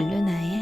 달루나의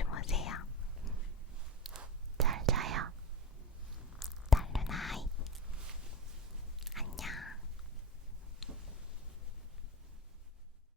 mucho más